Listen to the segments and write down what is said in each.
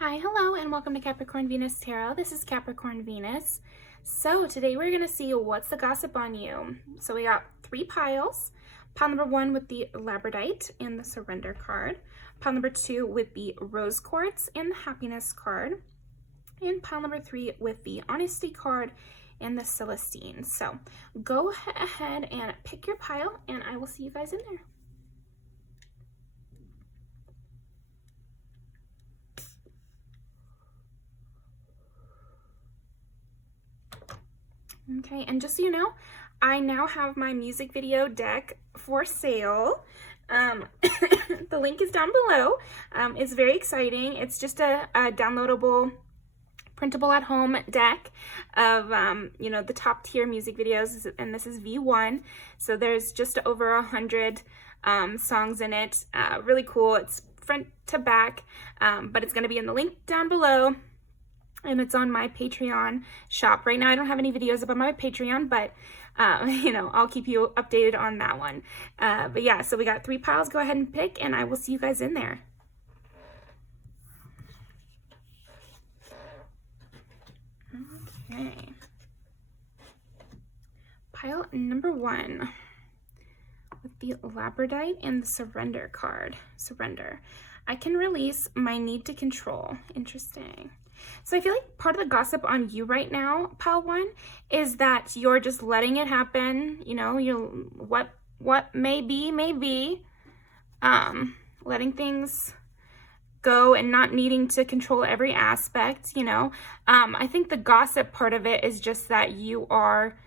Hi, hello, and welcome to Capricorn Venus Tarot. This is Capricorn Venus. So today we're going to see what's the gossip on you. So we got 3 piles. Pile number 1 with the labradorite and the surrender card. Pile number 2 with the rose quartz and the happiness card. And pile number 3 with the honesty card and the celestine. So go ahead and pick your pile and I will see you guys in there. Okay, and just so you know, I now have my music video deck for sale. The link is down below. It's very exciting. It's just a downloadable, printable at home deck of, the top tier music videos, and this is V1. So there's just over 100 songs in it. Really cool. It's front to back, but it's going to be in the link down below. And it's on my Patreon shop. Right now I don't have any videos up on my Patreon, but I'll keep you updated on that one. But yeah, so we got 3 piles. Go ahead and pick, and I will see you guys in there. Okay. Pile number 1 with the labradorite and the surrender card. Surrender. I can release my need to control. Interesting. So I feel like part of the gossip on you right now, pile 1, is that you're just letting it happen. What may be, letting things go and not needing to control every aspect, I think the gossip part of it is just that you are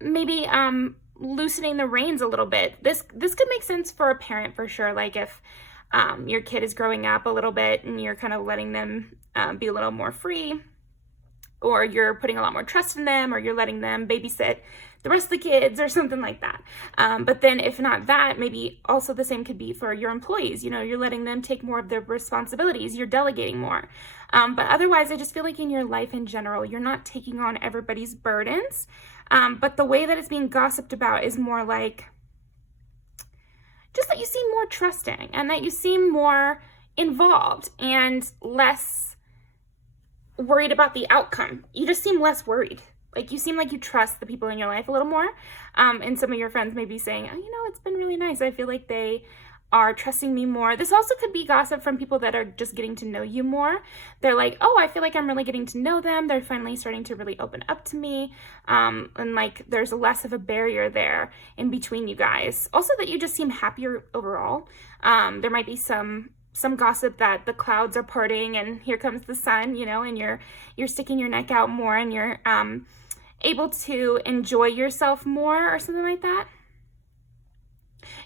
maybe loosening the reins a little bit. This could make sense for a parent for sure. Like if your kid is growing up a little bit and you're kind of letting them be a little more free, or you're putting a lot more trust in them, or you're letting them babysit the rest of the kids or something like that. But then if not that, maybe also the same could be for your employees. You're letting them take more of their responsibilities. You're delegating more. But otherwise, I just feel like in your life in general, you're not taking on everybody's burdens. But the way that it's being gossiped about is more like, just that you seem more trusting and that you seem more involved and less worried about the outcome. You just seem less worried. Like you seem like you trust the people in your life a little more. And some of your friends may be saying, oh, it's been really nice. I feel like they are trusting me more. This also could be gossip from people that are just getting to know you more. They're like, oh, I feel like I'm really getting to know them. They're finally starting to really open up to me. And like there's less of a barrier there in between you guys. Also that you just seem happier overall. There might be some gossip that the clouds are parting and here comes the sun, and you're sticking your neck out more and you're able to enjoy yourself more or something like that.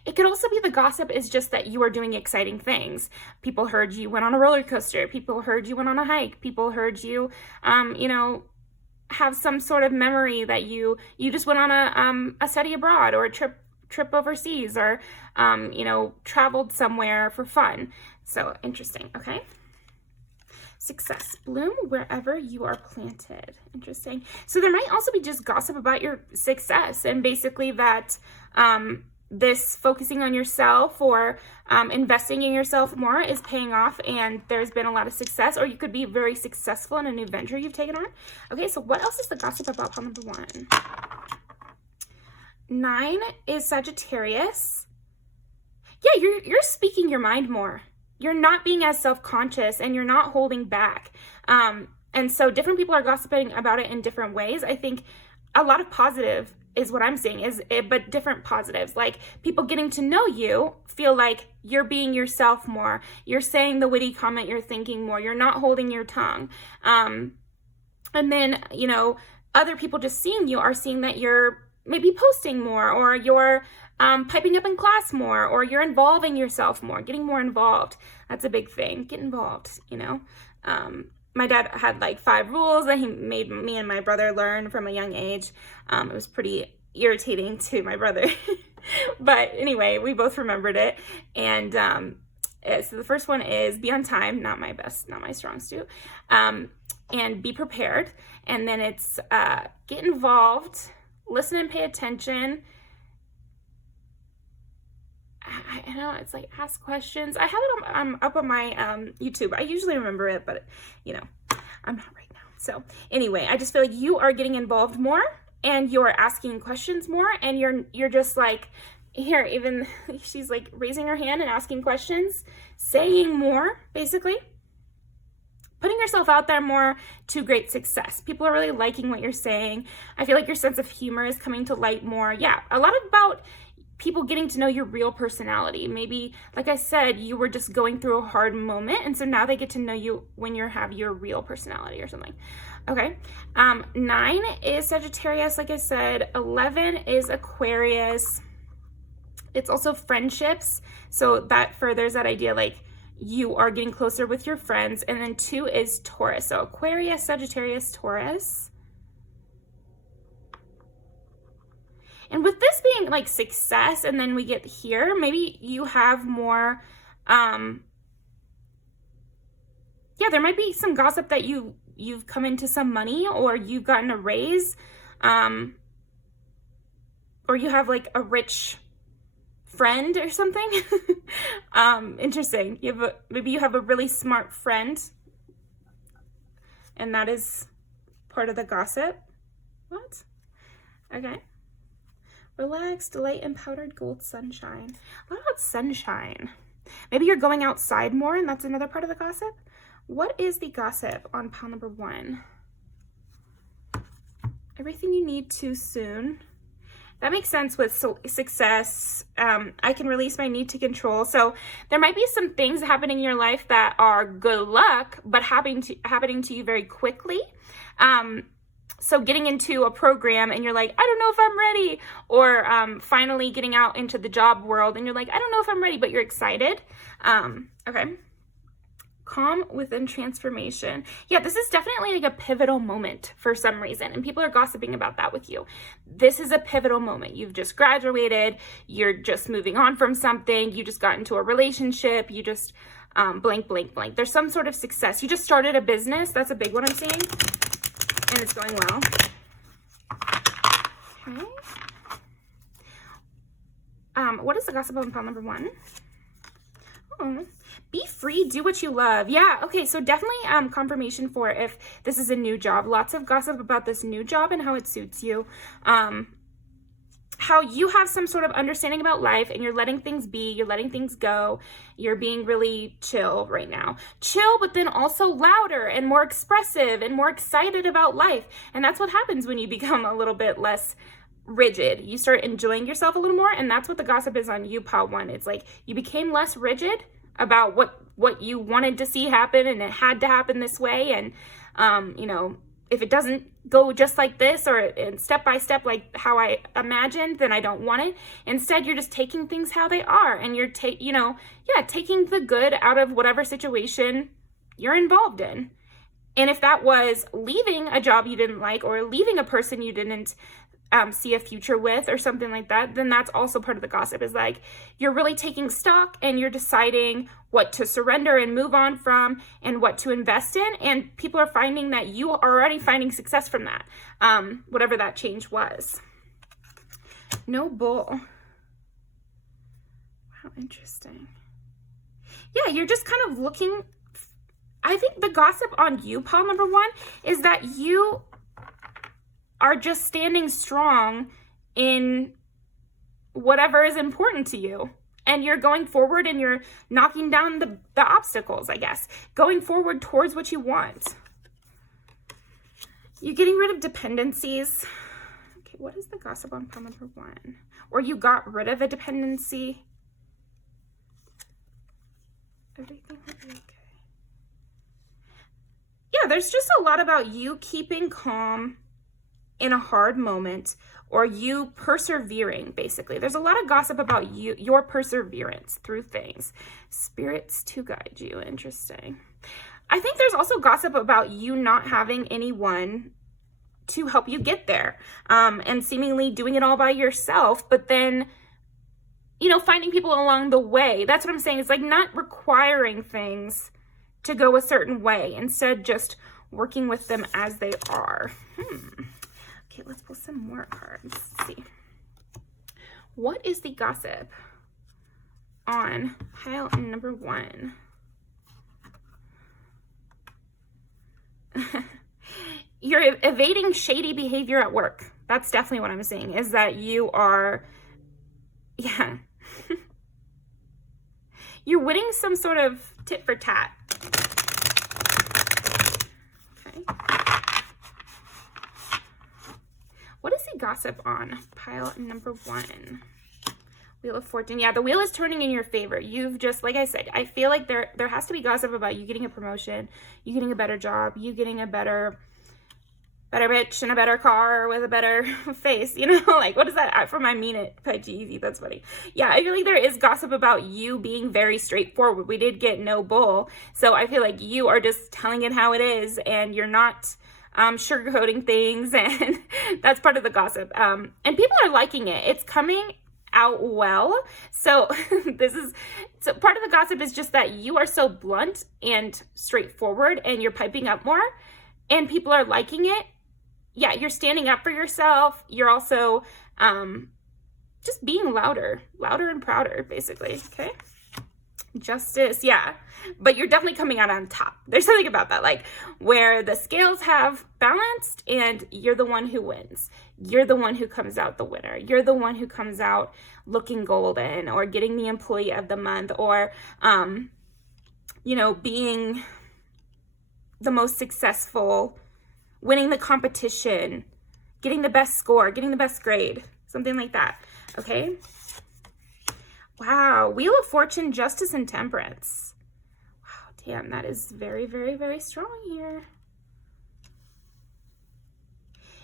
It could also be the gossip is just that you are doing exciting things. People heard you went on a roller coaster. People heard you went on a hike. People heard you, have some sort of memory that you just went on a study abroad or a trip overseas or, traveled somewhere for fun. So interesting. Okay. Success. Bloom wherever you are planted. Interesting. So there might also be just gossip about your success and basically that, this focusing on yourself or investing in yourself more is paying off and there's been a lot of success, or you could be very successful in a new venture you've taken on. Okay, so what else is the gossip about pile number 1? 9 is Sagittarius. Yeah, you're speaking your mind more. You're not being as self-conscious and you're not holding back. And so different people are gossiping about it in different ways. I think a lot of positive is what I'm seeing, but different positives. Like people getting to know you feel like you're being yourself more. You're saying the witty comment you're thinking more. You're not holding your tongue. And then, other people just seeing you are seeing that you're maybe posting more, or you're piping up in class more, or you're involving yourself more, getting more involved. That's a big thing. Get involved, My dad had like 5 rules that he made me and my brother learn from a young age. It was pretty irritating to my brother. But anyway, we both remembered it. And so the first one is be on time. Not my best, not my strong suit. And be prepared. And then it's get involved, listen and pay attention. I know, it's like ask questions. I have it up on my YouTube. I usually remember it, but you know, I'm not right now. So anyway, I just feel like you are getting involved more and you're asking questions more, and you're just like, here, even she's like raising her hand and asking questions, saying more, basically. Putting yourself out there more to great success. People are really liking what you're saying. I feel like your sense of humor is coming to light more. Yeah, a lot about people getting to know your real personality. Maybe, like I said, you were just going through a hard moment, and so now they get to know you when you have your real personality or something. Okay, 9 is Sagittarius, like I said. 11 is Aquarius. It's also friendships, so that furthers that idea, like you are getting closer with your friends. And then 2 is Taurus, so Aquarius, Sagittarius, Taurus. And with this being like success, and then we get here, maybe you have more, yeah, there might be some gossip that you've come into some money, or you've gotten a raise, or you have like a rich friend or something. Interesting. Maybe you have a really smart friend, and that is part of the gossip. What? Okay. Relax, delight in powdered gold sunshine. What about sunshine? Maybe you're going outside more, and that's another part of the gossip. What is the gossip on pile number 1? Everything you need too soon. That makes sense with success. I can release my need to control. So there might be some things happening in your life that are good luck, but happening to you very quickly. So getting into a program and you're like, I don't know if I'm ready. Or finally getting out into the job world and you're like, I don't know if I'm ready, but you're excited. Okay. Calm within transformation. Yeah, this is definitely like a pivotal moment for some reason, and people are gossiping about that with you. This is a pivotal moment. You've just graduated, you're just moving on from something, you just got into a relationship, you just blank, blank, blank. There's some sort of success. You just started a business. That's a big one I'm seeing, and it's going well. Okay. What is the gossip on pile number 1? Oh. Be free, do what you love. Yeah, okay, so definitely confirmation for if this is a new job. Lots of gossip about this new job and how it suits you. How you have some sort of understanding about life and you're letting things be, you're letting things go. You're being really chill right now. Chill, but then also louder and more expressive and more excited about life. And that's what happens when you become a little bit less rigid. You start enjoying yourself a little more, and that's what the gossip is on you, pile 1. It's like you became less rigid about what you wanted to see happen, and it had to happen this way, and you know, if it doesn't go just like this or step by step like how I imagined, then I don't want it. Instead, you're just taking things how they are, and you're taking the good out of whatever situation you're involved in. And if that was leaving a job you didn't like, or leaving a person you didn't see a future with, or something like that, then that's also part of the gossip. Is like you're really taking stock and you're deciding what to surrender and move on from and what to invest in, and people are finding that you are already finding success from that, whatever that change was. No bull. Wow, interesting. Yeah, you're just kind of looking. I think the gossip on you, pile number 1, is that you are just standing strong in whatever is important to you. And you're going forward and you're knocking down the obstacles, I guess. Going forward towards what you want. You're getting rid of dependencies. Okay, what is the gossip on pile number 1? Or you got rid of a dependency. Everything will be okay. Yeah, there's just a lot about you keeping calm in a hard moment, or you persevering, basically. There's a lot of gossip about you, your perseverance through things. Spirits to guide you. Interesting. I think there's also gossip about you not having anyone to help you get there, and seemingly doing it all by yourself, but then, you know, finding people along the way. That's what I'm saying. It's like not requiring things to go a certain way, instead just working with them as they are. Okay, let's pull some more cards. Let's see. What is the gossip on pile number 1? You're evading shady behavior at work. That's definitely what I'm seeing, is that you are, yeah. You're winning some sort of tit for tat. Okay. What is the gossip on pile number 1? Wheel of Fortune. Yeah, the wheel is turning in your favor. You've just, like I said, I feel like there has to be gossip about you getting a promotion, you getting a better job, you getting a better bitch and a better car with a better face, you know, like, what is that from? I mean it, Pisces, that's funny. Yeah, I feel like there is gossip about you being very straightforward. We did get no bull, so I feel like you are just telling it how it is, and you're not sugarcoating things, and that's part of the gossip. And people are liking it. It's coming out well. So part of the gossip is just that you are so blunt and straightforward, and you're piping up more, and people are liking it. Yeah, you're standing up for yourself. You're also just being louder and prouder, basically. Okay. Justice, yeah, but you're definitely coming out on top. There's something about that, like, where the scales have balanced and you're the one who wins. You're the one who comes out the winner. You're the one who comes out looking golden, or getting the employee of the month, or you know, being the most successful, winning the competition, getting the best score, getting the best grade, something like that. Okay. Wow, Wheel of Fortune, Justice, and Temperance. Wow, damn, that is very, very, very strong here.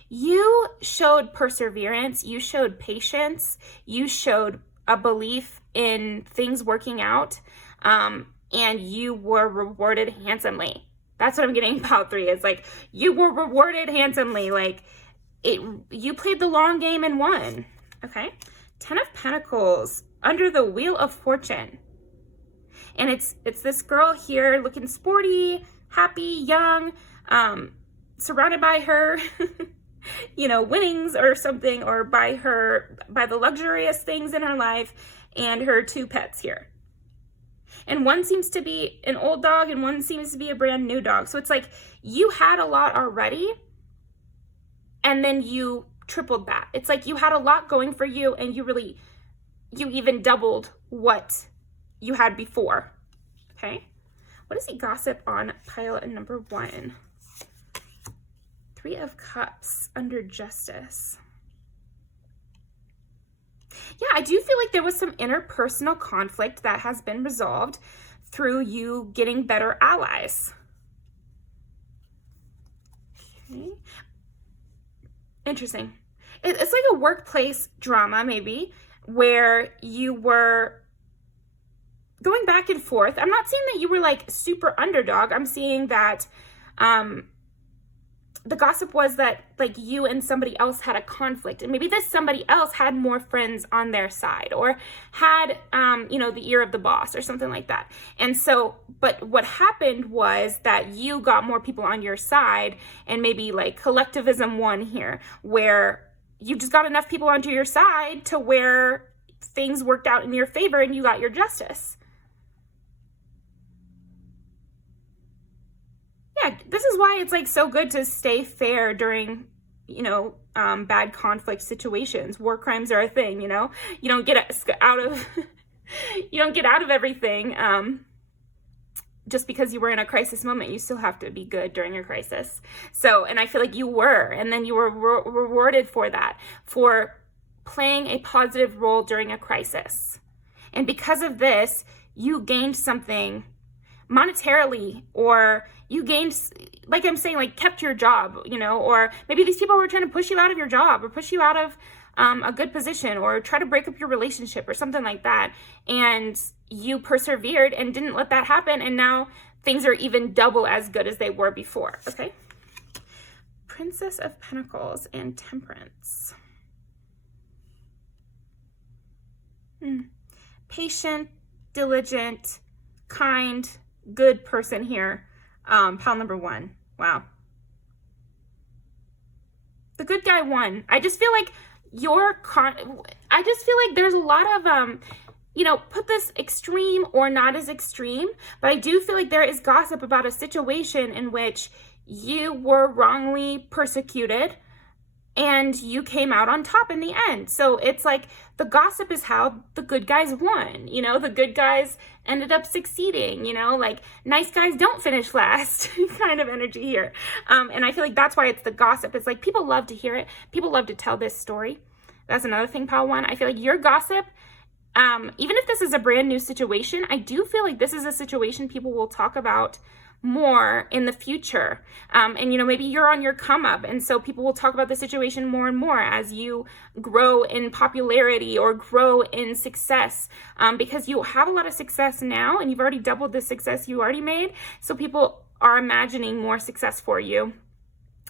You showed perseverance, you showed patience, you showed a belief in things working out, and you were rewarded handsomely. That's what I'm getting about 3. It's like, you were rewarded handsomely. Like, you played the long game and won. Okay, 10 of Pentacles, under the Wheel of Fortune. And it's this girl here looking sporty, happy, young, surrounded by her, you know, winnings or something, or by the luxurious things in her life, and her 2 pets here. And one seems to be an old dog and one seems to be a brand new dog. So it's like you had a lot already, and then you tripled that. It's like you had a lot going for you, and you even doubled what you had before. Okay. What is the gossip on pile number 1? 3 of Cups, under Justice. Yeah, I do feel like there was some interpersonal conflict that has been resolved through you getting better allies. Okay. Interesting. It's like a workplace drama, maybe, where you were going back and forth. I'm not saying that you were like super underdog. I'm seeing that the gossip was that like you and somebody else had a conflict, and maybe this somebody else had more friends on their side, or had you know, the ear of the boss or something like that. And so, but what happened was that you got more people on your side, and maybe like collectivism won here, where you just got enough people onto your side to where things worked out in your favor and you got your justice. Yeah, this is why it's like so good to stay fair during, you know, bad conflict situations. War crimes are a thing, you know. You don't get out of you don't get out of everything just because you were in a crisis moment. You still have to be good during your crisis. So, and I feel like you were, and then you were rewarded for that, for playing a positive role during a crisis. And because of this, you gained something monetarily, or you gained, like I'm saying, like kept your job, you know, or maybe these people were trying to push you out of your job, or push you out of a good position, or try to break up your relationship or something like that. And you persevered and didn't let that happen. And now things are even double as good as they were before. Okay. Princess of Pentacles and Temperance. Patient, diligent, kind, good person here. Pile number 1. Wow. The good guy won. I just feel like I just feel like there's a lot of put this extreme or not as extreme, but I do feel like there is gossip about a situation in which you were wrongly persecuted and you came out on top in the end. So it's like the gossip is how the good guys won, the good guys ended up succeeding, like nice guys don't finish last kind of energy here. And I feel like that's why it's the gossip. It's like people love to hear it. People love to tell this story. That's another thing, Pile 1. I feel like your gossip, even if this is a brand new situation, I do feel like this is a situation people will talk about more in the future. And maybe you're on your come up, and so people will talk about the situation more and more as you grow in popularity or grow in success, because you have a lot of success now and you've already doubled the success you already made. So people are imagining more success for you.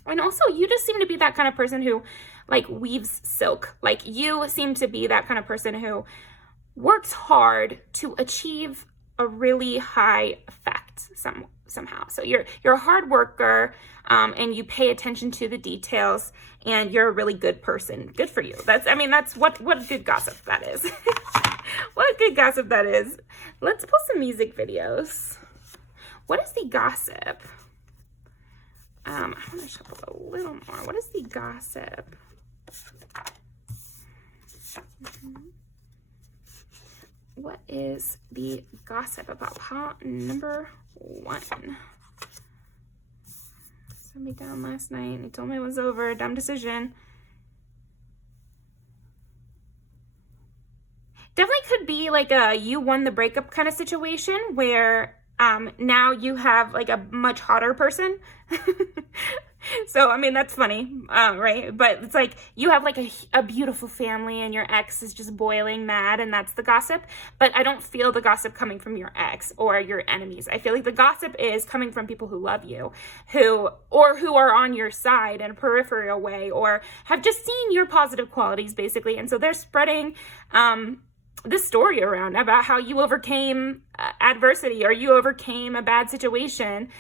And also, you just seem to be that kind of person who like weaves silk. Like you seem to be that kind of person who works hard to achieve a really high effect somehow. So you're a hard worker, and you pay attention to the details, and you're a really good person. Good for you. That's what good gossip that is. What good gossip that is. Let's pull some music videos. What is the gossip? I'm gonna shuffle a little more. What is the gossip? What is the gossip about pile number 1? Sent me down last night. He told me it was over. Dumb decision. Definitely could be like a you won the breakup kind of situation where now you have like a much hotter person. So, that's funny, right? But it's like you have like a beautiful family and your ex is just boiling mad, and that's the gossip. But I don't feel the gossip coming from your ex or your enemies. I feel like the gossip is coming from people who love you, who are on your side in a peripheral way, or have just seen your positive qualities, basically. And so they're spreading this story around about how you overcame adversity or you overcame a bad situation.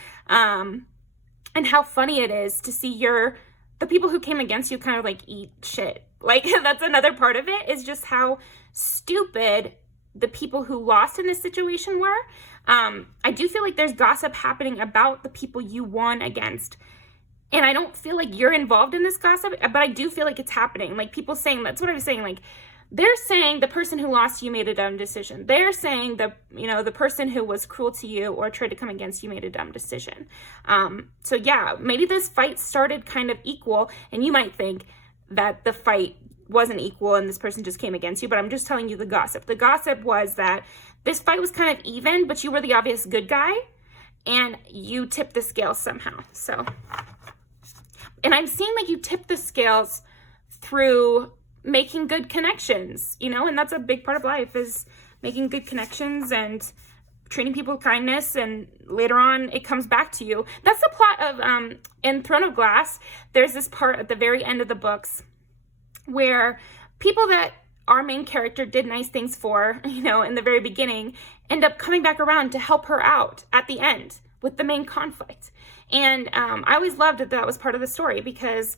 And how funny it is to see the people who came against you kind of like eat shit. Like that's another part of it, is just how stupid the people who lost in this situation were. I do feel like there's gossip happening about the people you won against. And I don't feel like you're involved in this gossip, but I do feel like it's happening. Like people saying, that's what I was saying, like they're saying the person who lost you made a dumb decision. They're saying the person who was cruel to you or tried to come against you made a dumb decision. So yeah, maybe this fight started kind of equal, and you might think that the fight wasn't equal and this person just came against you, but I'm just telling you the gossip. The gossip was that this fight was kind of even, but you were the obvious good guy, and you tipped the scales somehow. So, and I'm seeing like you tipped the scales through making good connections, and that's a big part of life, is making good connections and treating people with kindness, and later on it comes back to you. That's the plot of in Throne of Glass. There's this part at the very end of the books where people that our main character did nice things for, in the very beginning, end up coming back around to help her out at the end with the main conflict. And I always loved that was part of the story, because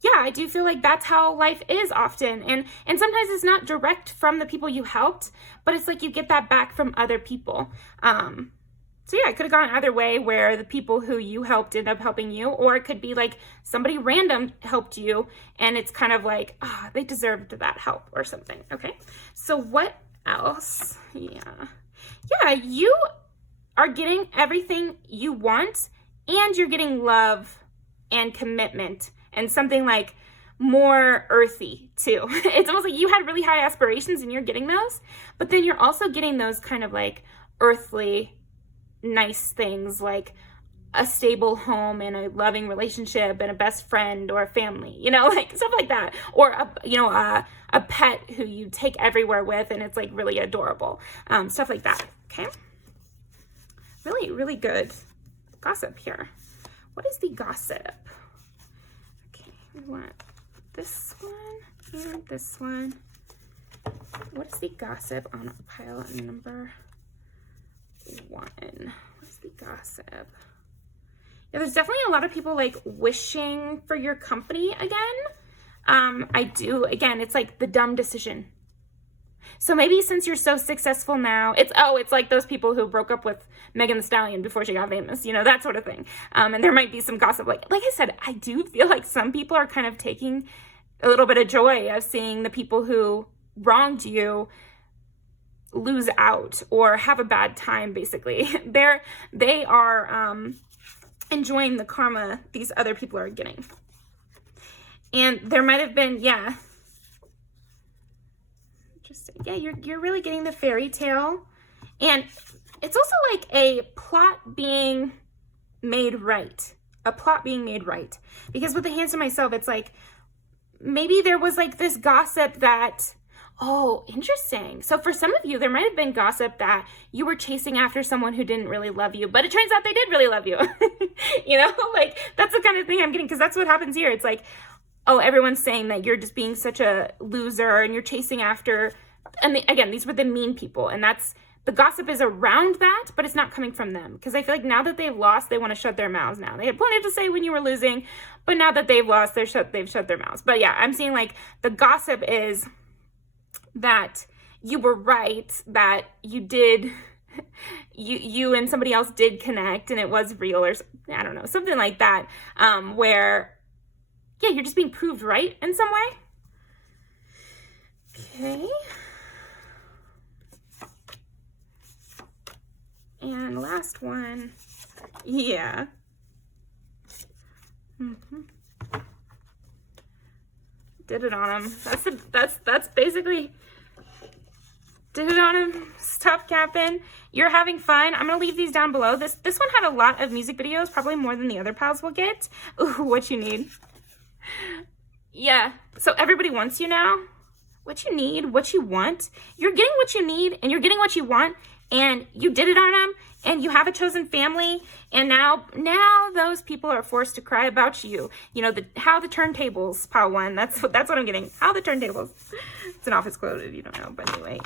yeah, I do feel like that's how life is often. And sometimes it's not direct from the people you helped, but it's like you get that back from other people. So yeah, it could have gone either way, where the people who you helped end up helping you, or it could be like somebody random helped you and it's kind of like, they deserved that help or something. Okay. So what else? Yeah, you are getting everything you want, and you're getting love and commitment, and something like more earthy too. It's almost like you had really high aspirations and you're getting those, but then you're also getting those kind of like earthly nice things, like a stable home and a loving relationship and a best friend or a family, like stuff like that. Or a pet who you take everywhere with and it's like really adorable. Stuff like that. Okay. Really, really good gossip here. What is the gossip? We want this one and this one. What is the gossip on pile number 1? What is the gossip? Yeah, there's definitely a lot of people like wishing for your company again. I do. Again, it's like the dumb decision. So maybe since you're so successful now, it's like those people who broke up with Megan Thee Stallion before she got famous, you know, that sort of thing. And there might be some gossip. Like I said, I do feel like some people are kind of taking a little bit of joy of seeing the people who wronged you lose out or have a bad time, basically. They are enjoying the karma these other people are getting. And there might have been, yeah, you're really getting the fairy tale. And it's also like a plot being made right. A plot being made right. Because with the Hands to Myself, it's like, maybe there was like this gossip that, oh, interesting. So for some of you, there might have been gossip that you were chasing after someone who didn't really love you, but it turns out they did really love you. You know, like that's the kind of thing I'm getting, because that's what happens here. It's like, oh, everyone's saying that you're just being such a loser and you're chasing after, and again, these were the mean people, and that's, the gossip is around that, but it's not coming from them. Because I feel like now that they've lost, they want to shut their mouths now. They had plenty to say when you were losing, but now that they've lost, they've shut their mouths. But yeah, I'm seeing like the gossip is that you were right, that you did, you and somebody else did connect and it was real, or I don't know, something like that, where, yeah, you're just being proved right in some way. Okay. And last one, yeah. Did it on him. That's basically, did it on him. Stop capping. You're having fun. I'm gonna leave these down below. This one had a lot of music videos, probably more than the other piles will get. Ooh, what you need. Yeah, so everybody wants you now. What you need, what you want. You're getting what you need and you're getting what you want, and you did it on them, and you have a chosen family, and now those people are forced to cry about you. You know, how the turntables, pile one, that's what I'm getting. How the turntables. It's an office quote if you don't know, but anyway,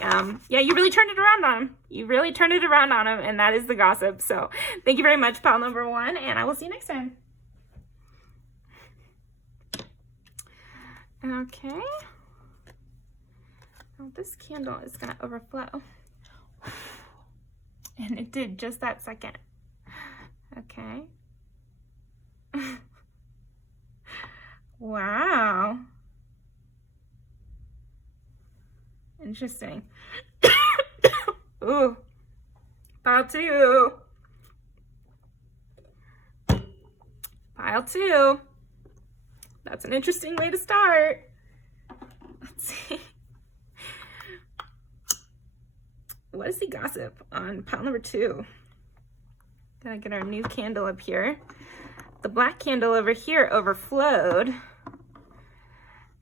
yeah, you really turned it around on them. You really turned it around on them, and that is the gossip. So thank you very much, pile number one, and I will see you next time. Okay. Well, this candle is gonna overflow. And it did just that second. Okay. Wow. Interesting. Ooh. Pile two. Pile two. That's an interesting way to start. Let's see. What is the gossip on pile number two? Gotta get our new candle up here. The black candle over here overflowed.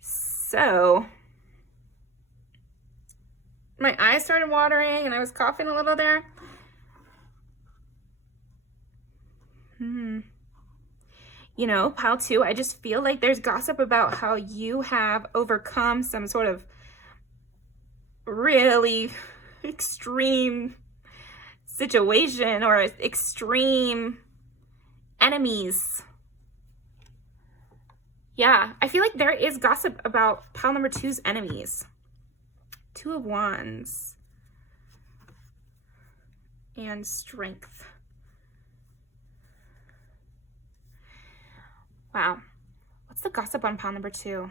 So my eyes started watering and I was coughing a little there. You know, pile two, I just feel like there's gossip about how you have overcome some sort of really extreme situation or extreme enemies. Yeah, I feel like there is gossip about pile number two's enemies. Two of Wands and Strength. Wow. What's the gossip on pile number two?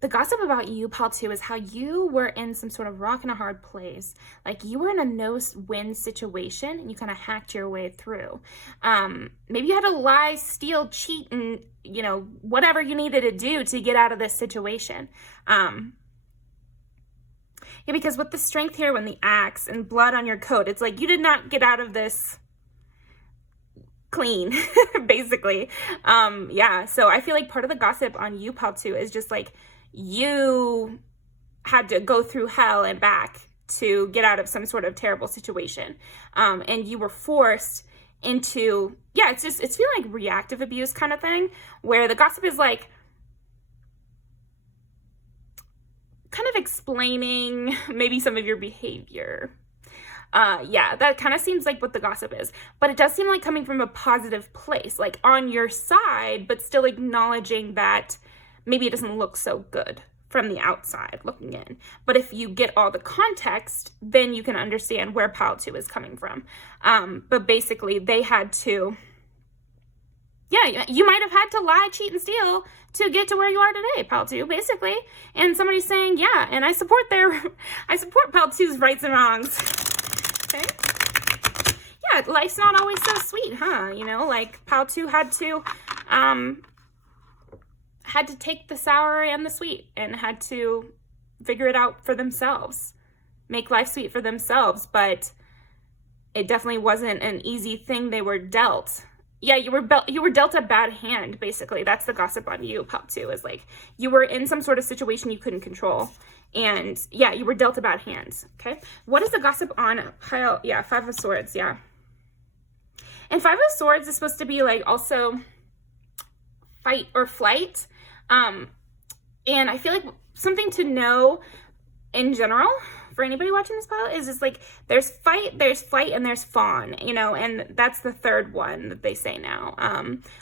The gossip about you, pile two, is how you were in some sort of rock and a hard place. Like you were in a no-win situation and you kind of hacked your way through. Maybe you had to lie, steal, cheat, and, you know, whatever you needed to do to get out of this situation. Yeah, because with the Strength here, when the axe and blood on your coat, it's like you did not get out of this clean, basically. Yeah, so I feel like part of the gossip on you, pile two, is just like you had to go through hell and back to get out of some sort of terrible situation. And you were forced into, yeah, it's feeling like reactive abuse kind of thing, where the gossip is like kind of explaining maybe some of your behavior. Yeah, that kind of seems like what the gossip is, but it does seem like coming from a positive place, like on your side, but still acknowledging that maybe it doesn't look so good from the outside looking in. But if you get all the context, then you can understand where pile 2 is coming from. But basically they had to, yeah, you might have had to lie, cheat, and steal to get to where you are today, pile 2, basically. And somebody's saying, yeah, and I support pile 2's rights and wrongs. Okay. Yeah, life's not always so sweet, huh? You know, like pile 2 had to take the sour and the sweet and had to figure it out for themselves, make life sweet for themselves. But it definitely wasn't an easy thing they were dealt. Yeah, you were dealt a bad hand, basically. That's the gossip on you, pile 2, is like you were in some sort of situation you couldn't control. And yeah, you were dealt a bad hand, okay? What is the gossip on pile? Yeah, 5 of Swords, yeah. And 5 of Swords is supposed to be like also fight or flight. And I feel like something to know in general for anybody watching this pile is just like there's fight, there's flight, and there's fawn, you know, and that's the third one that they say now.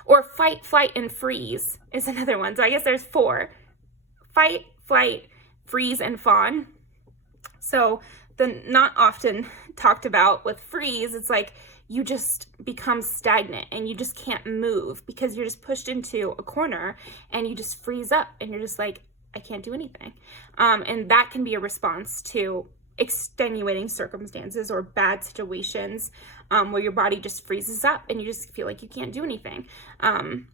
Or fight, flight, and freeze is another one. So I guess there's 4. Fight, flight, freeze, and fawn. So the not often talked about with freeze, it's like you just become stagnant and you just can't move because you're just pushed into a corner and you just freeze up and you're just like, I can't do anything. And that can be a response to extenuating circumstances or bad situations where your body just freezes up and you just feel like you can't do anything. And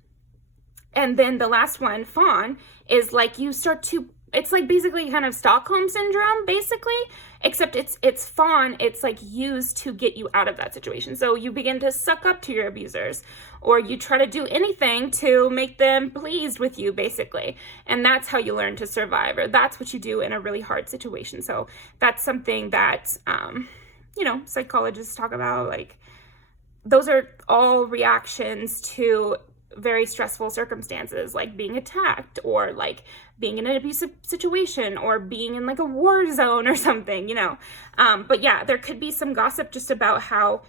then the last one, fawn, is like you start to, it's like basically kind of Stockholm syndrome, basically, except it's fawn. It's like used to get you out of that situation. So you begin to suck up to your abusers, or you try to do anything to make them pleased with you, basically. And that's how you learn to survive, or that's what you do in a really hard situation. So that's something that, you know, psychologists talk about. Like, those are all reactions to very stressful circumstances, like being attacked, or like being in an abusive situation, or being in like a war zone or something, you know. But yeah, there could be some gossip just about how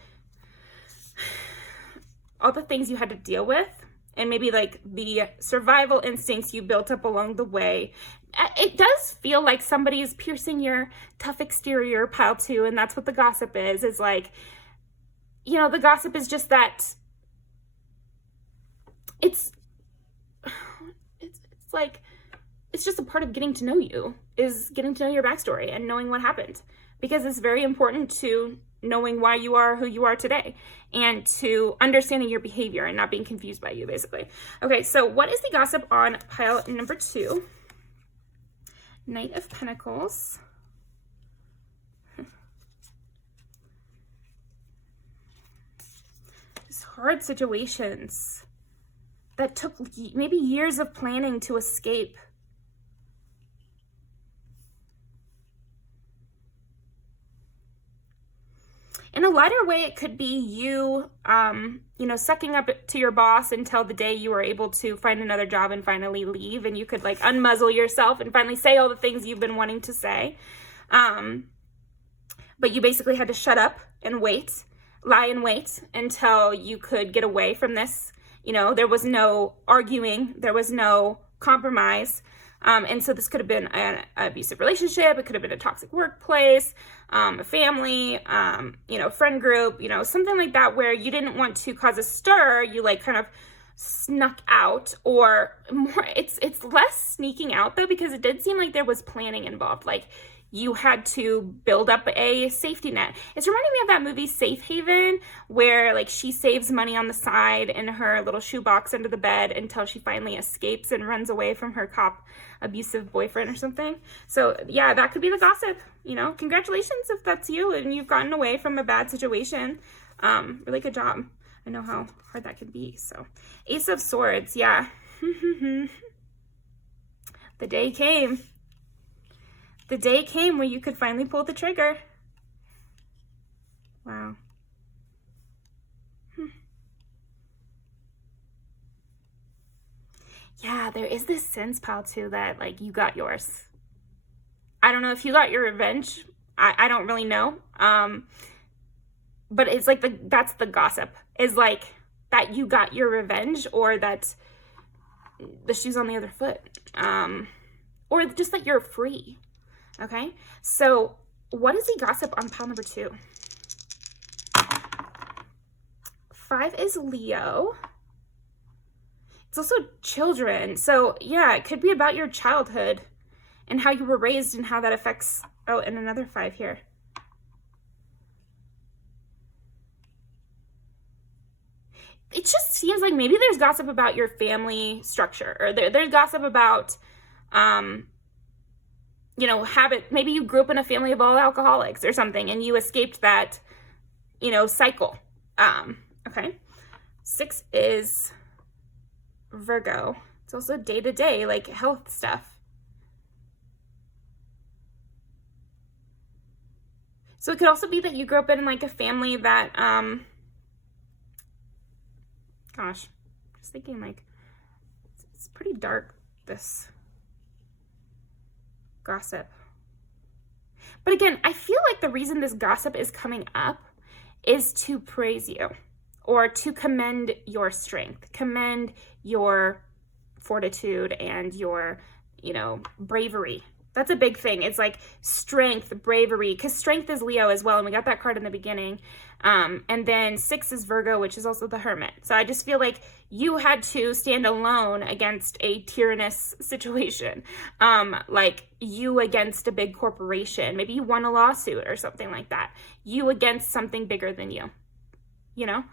all the things you had to deal with, and maybe like the survival instincts you built up along the way. It does feel like somebody is piercing your tough exterior, pile 2, and that's what the gossip is like, you know, the gossip is just that it's like, it's just a part of getting to know you, is getting to know your backstory and knowing what happened, because it's very important to knowing why you are who you are today, and to understanding your behavior and not being confused by you, basically. Okay, so what is the gossip on pile number 2? Knight of Pentacles. Just hard situations that took maybe years of planning to escape. In a lighter way, it could be you, you know, sucking up to your boss until the day you were able to find another job and finally leave, and you could like unmuzzle yourself and finally say all the things you've been wanting to say. But you basically had to shut up and wait, lie and wait until you could get away from this. You know, there was no arguing, there was no compromise. And so this could have been an abusive relationship. It could have been a toxic workplace, a family, you know, friend group, you know, something like that, where you didn't want to cause a stir. You like kind of snuck out, or more, it's less sneaking out though, because it did seem like there was planning involved. Like, you had to build up a safety net. It's reminding me of that movie Safe Haven, where like she saves money on the side in her little shoebox under the bed until she finally escapes and runs away from her cop abusive boyfriend or something. So yeah, that could be the gossip. You know, congratulations if that's you and you've gotten away from a bad situation. Really good job. I know how hard that can be. So Ace of Swords, yeah. The day came. The day came where you could finally pull the trigger. Wow. Yeah, there is this sense, pal, too, that like you got yours. I don't know if you got your revenge. I don't really know. But it's like that's the gossip, is like that you got your revenge, or that the shoe's on the other foot. or just that you're free. Okay, so what is the gossip on pile number 2? 5 is Leo. It's also children. So yeah, it could be about your childhood and how you were raised and how that affects, oh, and another 5 here. It just seems like maybe there's gossip about your family structure, or there's gossip about, you know, maybe you grew up in a family of all alcoholics or something, and you escaped that, you know, cycle. Okay. 6 is Virgo. It's also day-to-day, like health stuff. So it could also be that you grew up in like a family that, gosh, just thinking like, it's pretty dark, this gossip. But again, I feel like the reason this gossip is coming up is to praise you, or to commend your strength, commend your fortitude and your, you know, bravery. That's a big thing. It's like strength, bravery, because strength is Leo as well, and we got that card in the beginning. And then 6 is Virgo, which is also the Hermit. So I just feel like you had to stand alone against a tyrannous situation, like you against a big corporation. Maybe you won a lawsuit or something like that. You against something bigger than you, you know?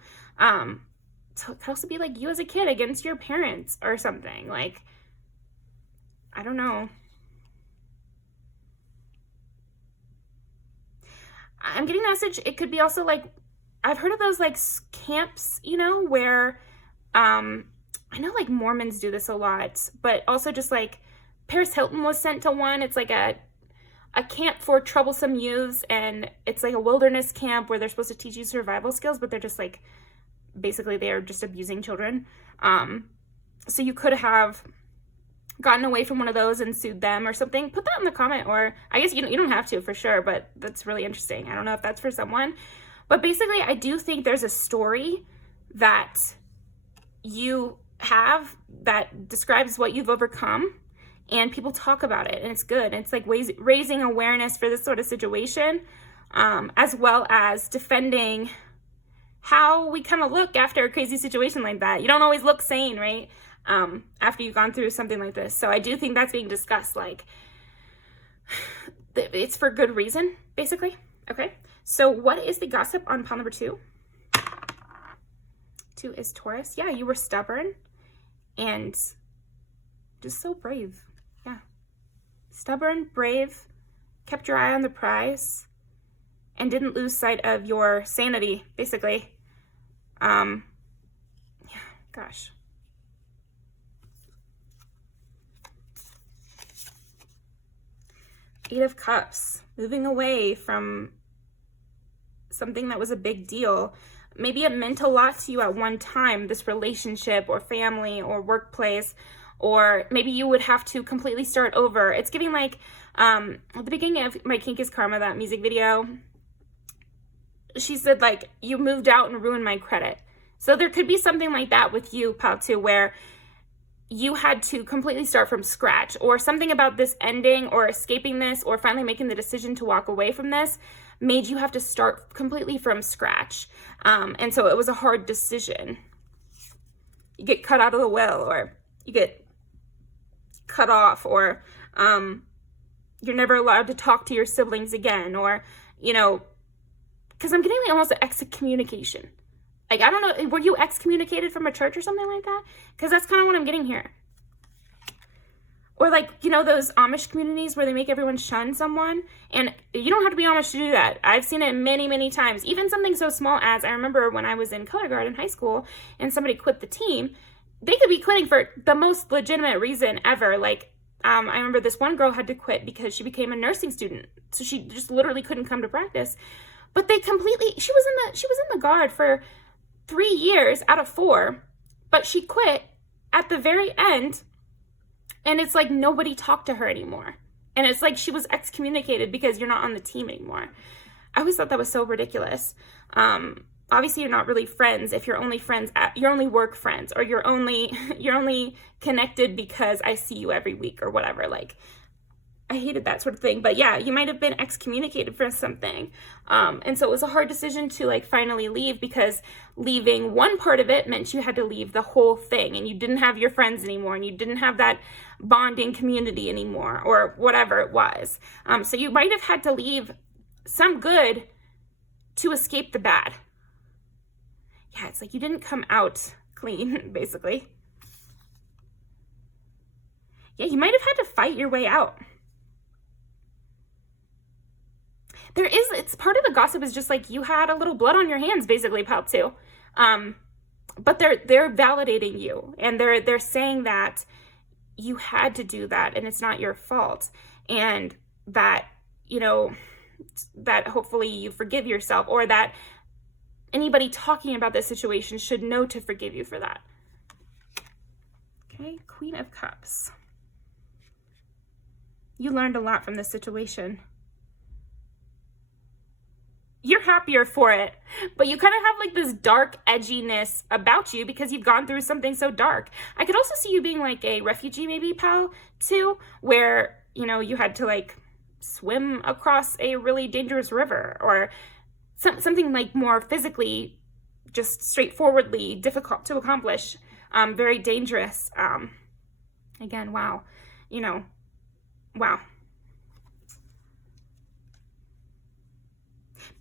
So it could also be like you as a kid against your parents or something. Like, I don't know. I'm getting a message. It could be also like, I've heard of those like camps, you know, where, I know like Mormons do this a lot, but also just like Paris Hilton was sent to one. It's like a camp for troublesome youths, and it's like a wilderness camp where they're supposed to teach you survival skills, but they're just like, basically they are just abusing children. So you could have gotten away from one of those and sued them or something. Put that in the comment, or I guess you don't have to for sure, but that's really interesting. I don't know if that's for someone, but basically I do think there's a story that you have that describes what you've overcome, and people talk about it, and it's good. And it's like raising awareness for this sort of situation, as well as defending how we kind of look after a crazy situation like that. You don't always look sane, right? After you've gone through something like this. So I do think that's being discussed, like, it's for good reason, basically. Okay, so what is the gossip on pile number 2? 2 is Taurus. Yeah, you were stubborn and just so brave. Yeah, stubborn, brave, kept your eye on the prize, and didn't lose sight of your sanity, basically. Yeah, gosh. 8 of Cups, moving away from something that was a big deal. Maybe it meant a lot to you at one time, this relationship or family or workplace, or maybe you would have to completely start over. It's giving like, at the beginning of My Kink is Karma, that music video, she said like, you moved out and ruined my credit. So there could be something like that with you, pile 2, where you had to completely start from scratch, or something about this ending or escaping this or finally making the decision to walk away from this made you have to start completely from scratch. And so it was a hard decision. You get cut out of the will, or you get cut off, or you're never allowed to talk to your siblings again, or, you know, because I'm getting like almost an excommunication. Like, I don't know, were you excommunicated from a church or something like that? Because that's kind of what I'm getting here. Or like, you know, those Amish communities where they make everyone shun someone, and you don't have to be Amish to do that. I've seen it many, many times. Even something so small as, I remember when I was in color guard in high school and somebody quit the team, they could be quitting for the most legitimate reason ever. Like, I remember this one girl had to quit because she became a nursing student. So she just literally couldn't come to practice. But they completely, she was in the guard for 3 years out of 4, but she quit at the very end, and it's like nobody talked to her anymore. And it's like she was excommunicated because you're not on the team anymore. I always thought that was so ridiculous. Obviously you're not really friends if you're only friends you're only work friends, or you're only connected because I see you every week or whatever. Like, I hated that sort of thing. But yeah, you might have been excommunicated for something. And so it was a hard decision to like finally leave, because leaving one part of it meant you had to leave the whole thing, and you didn't have your friends anymore, and you didn't have that bonding community anymore, or whatever it was. So you might have had to leave some good to escape the bad. Yeah, it's like you didn't come out clean, basically. Yeah, you might have had to fight your way out. It's part of the gossip is just like you had a little blood on your hands, basically, pile 2. But they're validating you, and they're saying that you had to do that and it's not your fault, and that, you know, that hopefully you forgive yourself, or that anybody talking about this situation should know to forgive you for that. Okay, Queen of Cups. You learned a lot from this situation. You're happier for it, but you kind of have like this dark edginess about you because you've gone through something so dark. I could also see you being like a refugee, maybe, pal, too, where, you know, you had to like swim across a really dangerous river, or something like more physically, just straightforwardly difficult to accomplish, very dangerous. Again, wow, you know, wow.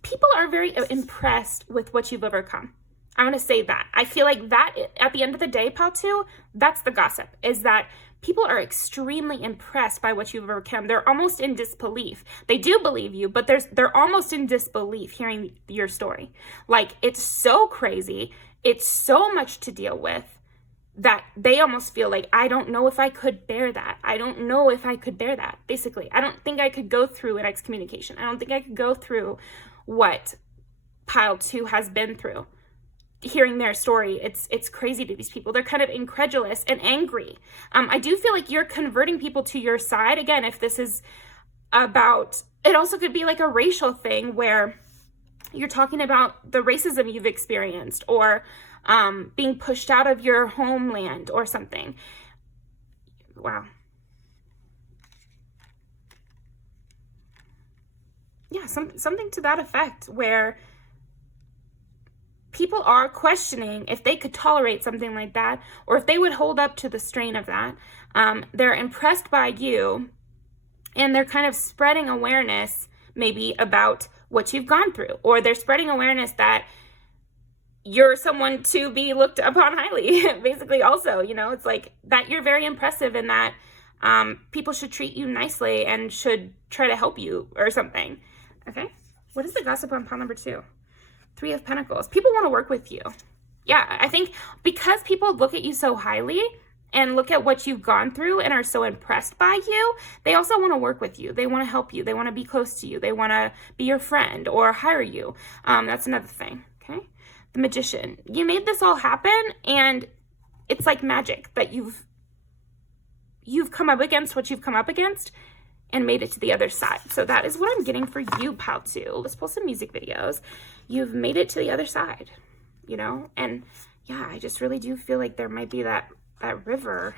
People are very impressed with what you've overcome. I'm going to say that. I feel like that at the end of the day, pal 2, that's the gossip, is that people are extremely impressed by what you've overcome. They're almost in disbelief. They do believe you, but they're almost in disbelief hearing your story. Like, it's so crazy. It's so much to deal with that they almost feel like, I don't know if I could bear that. I don't know if I could bear that, basically. I don't think I could go through an excommunication. I don't think I could go through what pile 2 has been through. Hearing their story, it's crazy to these people. They're kind of incredulous and angry. I do feel like you're converting people to your side. Again, if this is about, it also could be like a racial thing where you're talking about the racism you've experienced, or being pushed out of your homeland or something. Wow. Yeah, something to that effect, where people are questioning if they could tolerate something like that, or if they would hold up to the strain of that. They're impressed by you, and they're kind of spreading awareness maybe about what you've gone through, or they're spreading awareness that you're someone to be looked upon highly, basically. Also, you know, it's like that you're very impressive, and that people should treat you nicely and should try to help you or something. Okay, what is the gossip on pile number 2? 3 of Pentacles. People want to work with you. Yeah, I think because people look at you so highly and look at what you've gone through and are so impressed by you, they also want to work with you. They want to help you. They want to be close to you. They want to be your friend or hire you. That's another thing, okay? The Magician. You made this all happen, and it's like magic that you've come up against what you've come up against and made it to the other side. So that is what I'm getting for you, pile 2. Let's pull some music videos. You've made it to the other side, you know? And yeah, I just really do feel like there might be that river.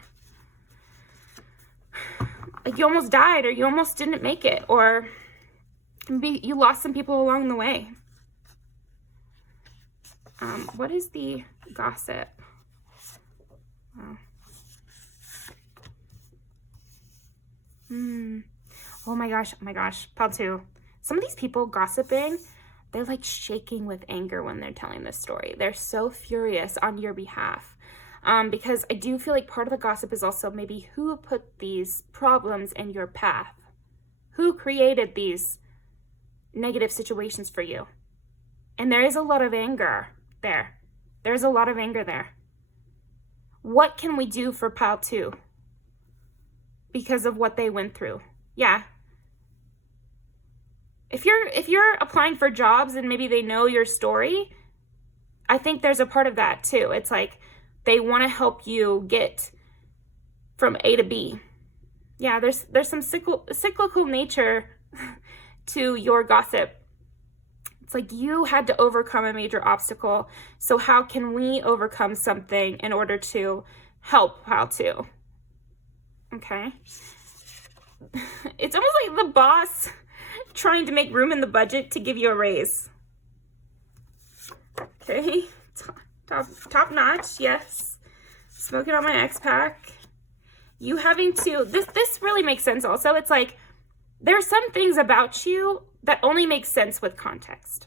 Like you almost died, or you almost didn't make it, or maybe you lost some people along the way. What is the gossip? Wow. Oh my gosh, pile 2. Some of these people gossiping, they're like shaking with anger when they're telling this story. They're so furious on your behalf. Because I do feel like part of the gossip is also maybe who put these problems in your path? Who created these negative situations for you? And there is a lot of anger there. There's a lot of anger there. What can we do for pile 2? Because of what they went through. Yeah. If you're applying for jobs and maybe they know your story, I think there's a part of that too. It's like they want to help you get from A to B. Yeah, there's some cyclical nature to your gossip. It's like you had to overcome a major obstacle. So how can we overcome something in order to help pile 2? Okay. it's almost like the boss trying to make room in the budget to give you a raise. Okay, top notch, yes. Smoking on my X-Pack. You having to, this really makes sense also. It's like, there are some things about you that only make sense with context.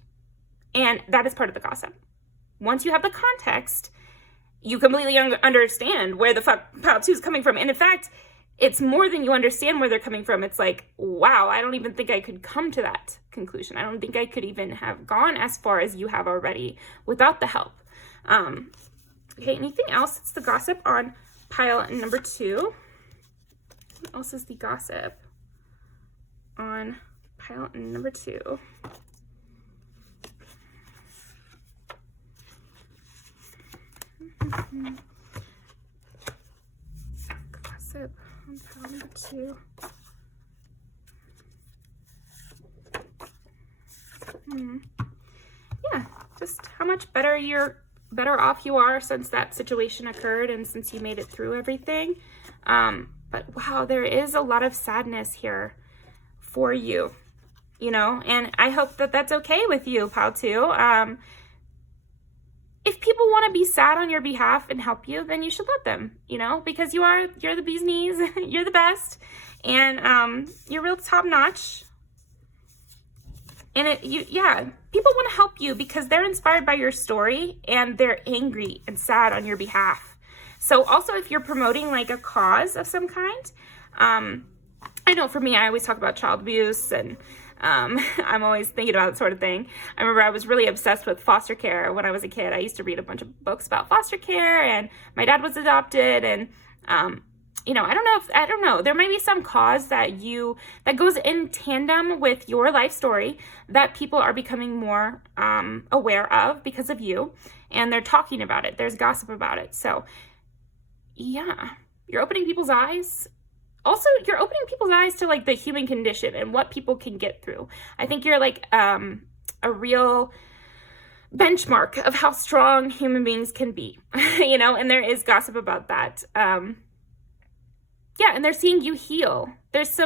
And that is part of the gossip. Once you have the context, you completely understand where the fuck pile 2 is coming from. And in fact, it's more than you understand where they're coming from. It's like, wow, I don't even think I could come to that conclusion. I don't think I could even have gone as far as you have already without the help. Okay, anything else? It's the gossip on pile number 2. What else is the gossip on pile number 2? Gossip on pile number 2. Yeah, just how much better off you are since that situation occurred and since you made it through everything. But wow, there is a lot of sadness here for you, you know, and I hope that that's okay with you, pile 2. If people want to be sad on your behalf and help you, then you should let them, you know, because you're the bee's knees, you're the best, and you're real top notch. And people want to help you because they're inspired by your story and they're angry and sad on your behalf. So also if you're promoting like a cause of some kind, I know for me, I always talk about child abuse and I'm always thinking about that sort of thing. I remember I was really obsessed with foster care when I was a kid. I used to read a bunch of books about foster care, and my dad was adopted, and you know, I don't know, there might be some cause that goes in tandem with your life story that people are becoming more aware of because of you, and they're talking about it. There's gossip about it. So yeah, you're opening people's eyes. Also, you're opening people's eyes to like the human condition and what people can get through. I think you're like a real benchmark of how strong human beings can be, you know, and there is gossip about that. Yeah, and they're seeing you heal. There's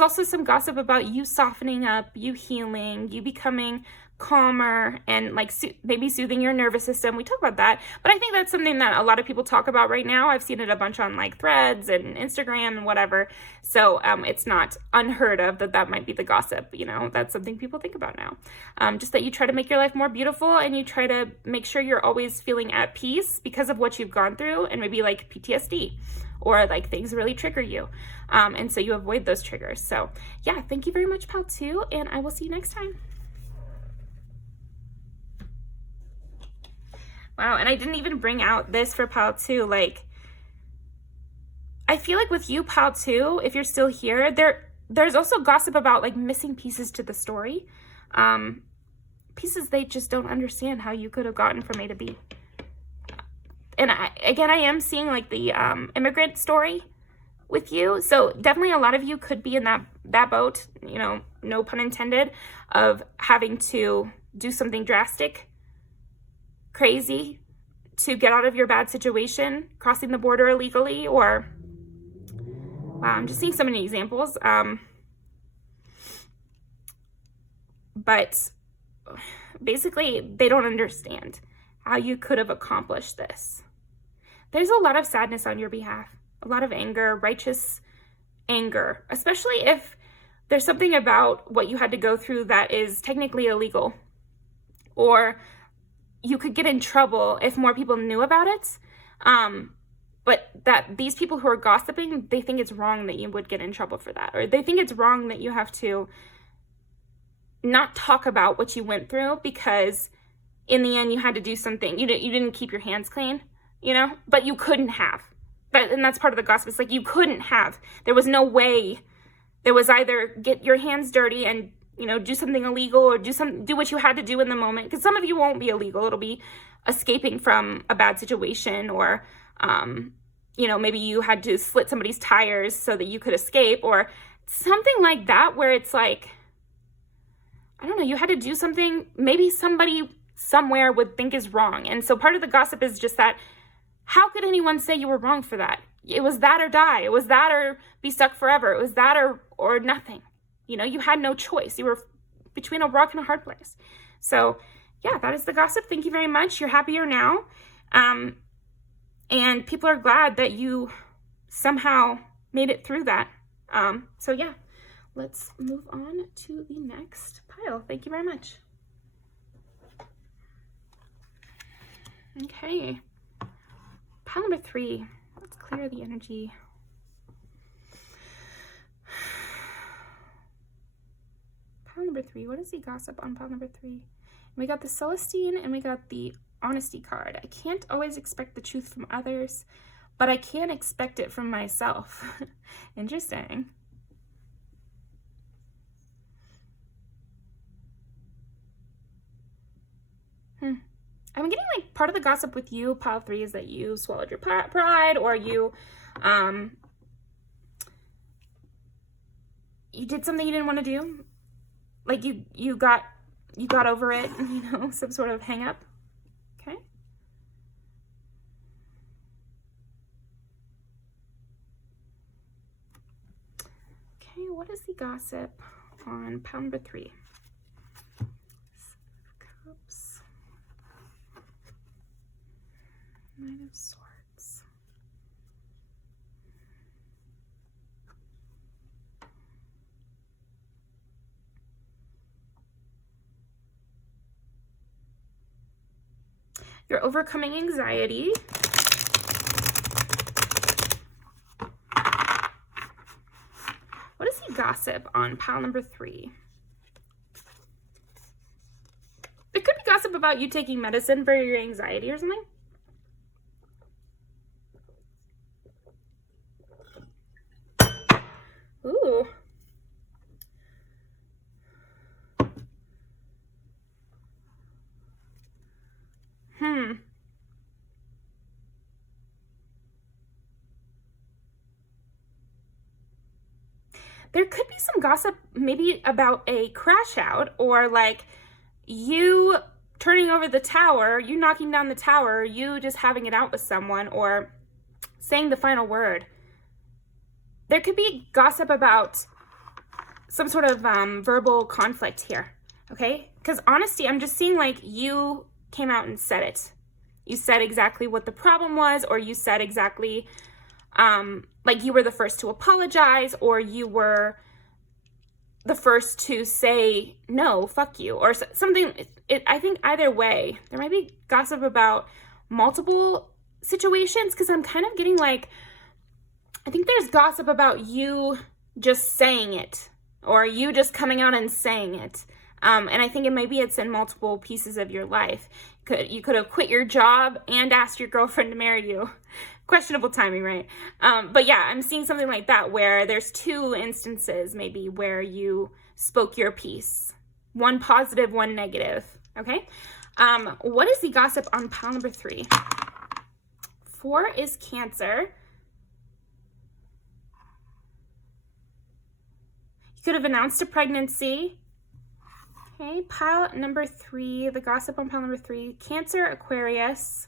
also some gossip about you softening up, you healing, you becoming calmer, and like maybe soothing your nervous system. We talk about that, but I think that's something that a lot of people talk about right now. I've seen it a bunch on like Threads and Instagram and whatever. So it's not unheard of that might be the gossip. You know, that's something people think about now. Just that you try to make your life more beautiful and you try to make sure you're always feeling at peace because of what you've gone through, and maybe like PTSD. Or like things really trigger you. And so you avoid those triggers. So yeah, thank you very much, pile 2, and I will see you next time. Wow, and I didn't even bring out this for pile 2. Like, I feel like with you, pile 2, if you're still here, there's also gossip about like missing pieces to the story. Pieces they just don't understand how you could have gotten from A to B. And I am seeing like the immigrant story with you. So definitely a lot of you could be in that boat, you know, no pun intended, of having to do something drastic, crazy, to get out of your bad situation, crossing the border illegally, or, wow, I'm just seeing so many examples. But basically, they don't understand how you could have accomplished this. There's a lot of sadness on your behalf, a lot of anger, righteous anger, especially if there's something about what you had to go through that is technically illegal, or you could get in trouble if more people knew about it. But that these people who are gossiping, they think it's wrong that you would get in trouble for that, or they think it's wrong that you have to not talk about what you went through because in the end you had to do something. You didn't keep your hands clean. You know, but you couldn't have. And that's part of the gossip. It's like you couldn't have. There was no way. There was either get your hands dirty and, you know, do something illegal, or do what you had to do in the moment. Because some of you won't be illegal. It'll be escaping from a bad situation, or, you know, maybe you had to slit somebody's tires so that you could escape, or something like that, where it's like, I don't know, you had to do something maybe somebody somewhere would think is wrong. And so part of the gossip is just that, how could anyone say you were wrong for that? it was that or die. It was that or be stuck forever. It was that or nothing. You know, you had no choice. You were between a rock and a hard place. So yeah, that is the gossip. Thank you very much. You're happier now. And people are glad that you somehow made it through that. So yeah, let's move on to the next pile. Thank you very much. Okay. Pile number 3. Let's clear the energy. Pile number 3. What is the gossip on pile number 3? We got the Celestine and we got the Honesty card. I can't always expect the truth from others, but I can expect it from myself. Interesting. I'm getting like part of the gossip with you, pile 3, is that you swallowed your pride, or you did something you didn't want to do. Like you got over it, you know, some sort of hang up. Okay. Okay, what is the gossip on pile number 3? Cups. 9 of Swords. You're overcoming anxiety. What is the gossip on pile number 3? It could be gossip about you taking medicine for your anxiety or something. Ooh. There could be some gossip maybe about a crash out, or like you turning over the tower, you knocking down the tower, you just having it out with someone, or saying the final word. There could be gossip about some sort of verbal conflict here, okay? Because honesty, I'm just seeing like you came out and said it. You said exactly what the problem was, or you said exactly, like you were the first to apologize, or you were the first to say, no, fuck you, or something. I think either way, there might be gossip about multiple situations, because I'm kind of getting like, I think there's gossip about you just saying it, or you just coming out and saying it. And I think it's in multiple pieces of your life. You could have quit your job and asked your girlfriend to marry you. Questionable timing, right? But yeah, I'm seeing something like that where there's 2 instances maybe where you spoke your piece. One positive, one negative, okay? What is the gossip on pile number 3? 4 is Cancer. You could have announced a pregnancy. Okay, pile number 3, the gossip on pile number 3, Cancer, Aquarius.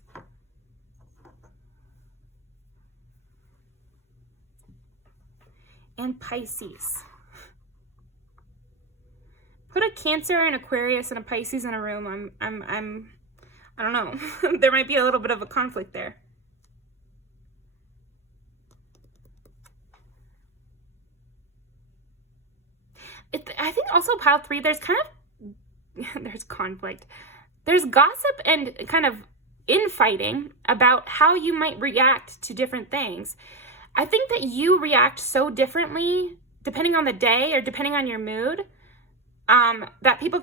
And Pisces. Put a Cancer, an Aquarius, and a Pisces in a room. I don't know. There might be a little bit of a conflict there. I think also pile 3, there's kind of there's conflict. There's gossip and kind of infighting about how you might react to different things. I think that you react so differently depending on the day or depending on your mood, that people